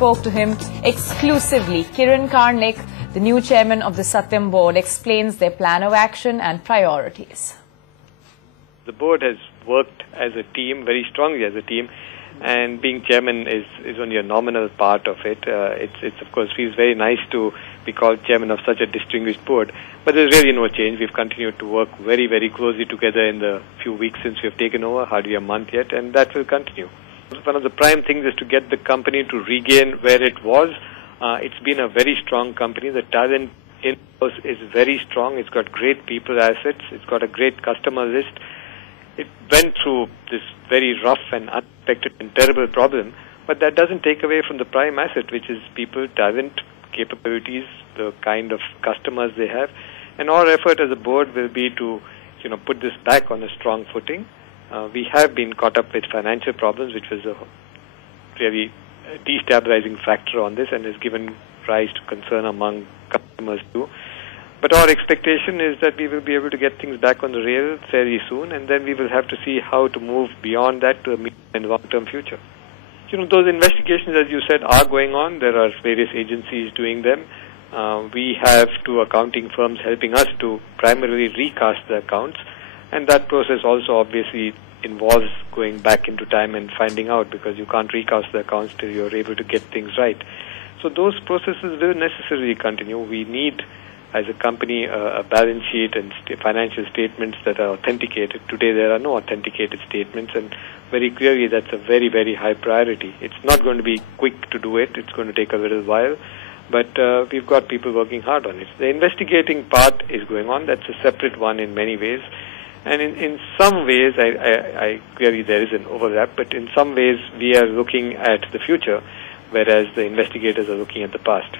spoke to him exclusively. Kiran Karnik, the new chairman of the Satyam Board, explains their plan of action and priorities. The board has worked as a team, very strongly as a team, and being chairman is only a nominal part of it. It's of course feels very nice to be called chairman of such a distinguished board, but there's really no change. We've continued to work very, very closely together in the few weeks since we've taken over, hardly a month yet, and that will continue. One of the prime things is to get the company to regain where it was. It's been a very strong company. The talent in-house is very strong. It's got great people assets. It's got a great customer list. It went through this very rough and unexpected and terrible problem, but that doesn't take away from the prime asset, which is people, talent, capabilities, the kind of customers they have. And our effort as a board will be to, put this back on a strong footing. We have been caught up with financial problems, which was a really destabilizing factor on this and has given rise to concern among customers too. But our expectation is that we will be able to get things back on the rail fairly soon, and then we will have to see how to move beyond that to a medium and long-term future. Those investigations, as you said, are going on. There are various agencies doing them. We have two accounting firms helping us to primarily recast the accounts, and that process also obviously involves going back into time and finding out, because you can't recast the accounts till you're able to get things right. So those processes will necessarily continue. We need, as a company, a balance sheet and financial statements that are authenticated. Today there are no authenticated statements, and very clearly that's a very, very high priority. It's not going to be quick to do it. It's going to take a little while, but we've got people working hard on it. The investigating part is going on. That's a separate one in many ways. And in some ways, I clearly there is an overlap, but in some ways we are looking at the future, whereas the investigators are looking at the past.